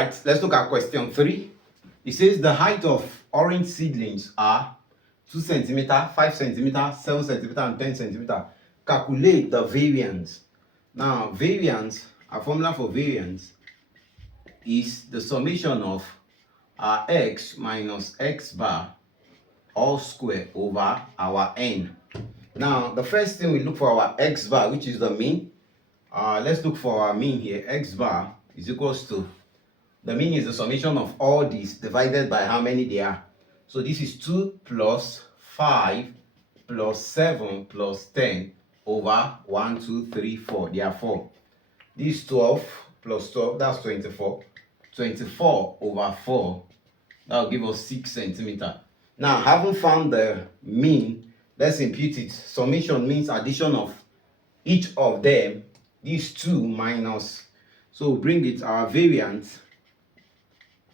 right, let's look at question 3. It says the height of orange seedlings are 2 centimeter, 5 centimeter, 7 centimeter, and 10 centimeter. Calculate the variance. Now, variance, our formula for variance is the summation of our x minus x bar all square over our n. Now, the first thing we look for our x bar, which is the mean. Let's look for our mean here. X bar is equals to, the mean is the summation of all these divided by how many they are. So this is 2 plus 5 plus 7 plus 10 over 1, 2, 3, 4. They are 4. This 12 plus 12, that's 24. 24 over 4, that will give us 6 centimeter. Now, having found the mean, let's impute it. Summation means addition of each of them. These 2 minus, so bring it, our variance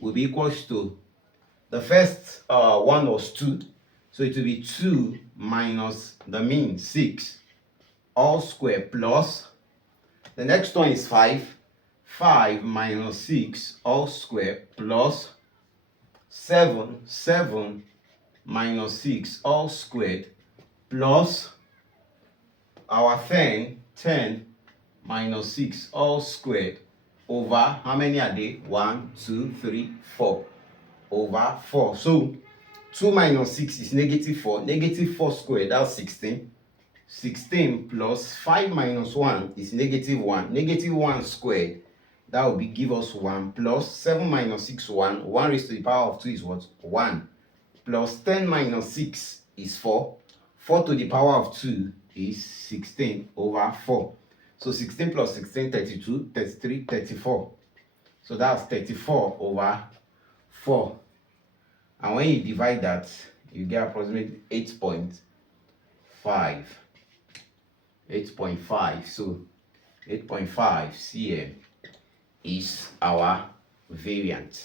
will be equals to, the first one was 2, so it will be 2 minus the mean 6 all square plus, the next one is 5 minus 6 all square plus 7 minus 6 all squared plus our 10 minus 6 all squared over, how many are they? 1, 2, 3, 4 over 4. So 2 minus 6 is negative 4. Negative 4 squared, that's 16. 16 plus 5 minus 1 is negative 1. Negative 1 squared, that will be give us 1 plus 7 minus 6, 1. 1 raised to the power of 2 is what? 1. Plus 10 minus 6 is 4. 4 to the power of 2 is 16 over 4. So 16 plus 16, 32, 33, 34. So that's 34 over 4. And when you divide that, you get approximately 8.5. 8.5. So 8.5 cm is our variance.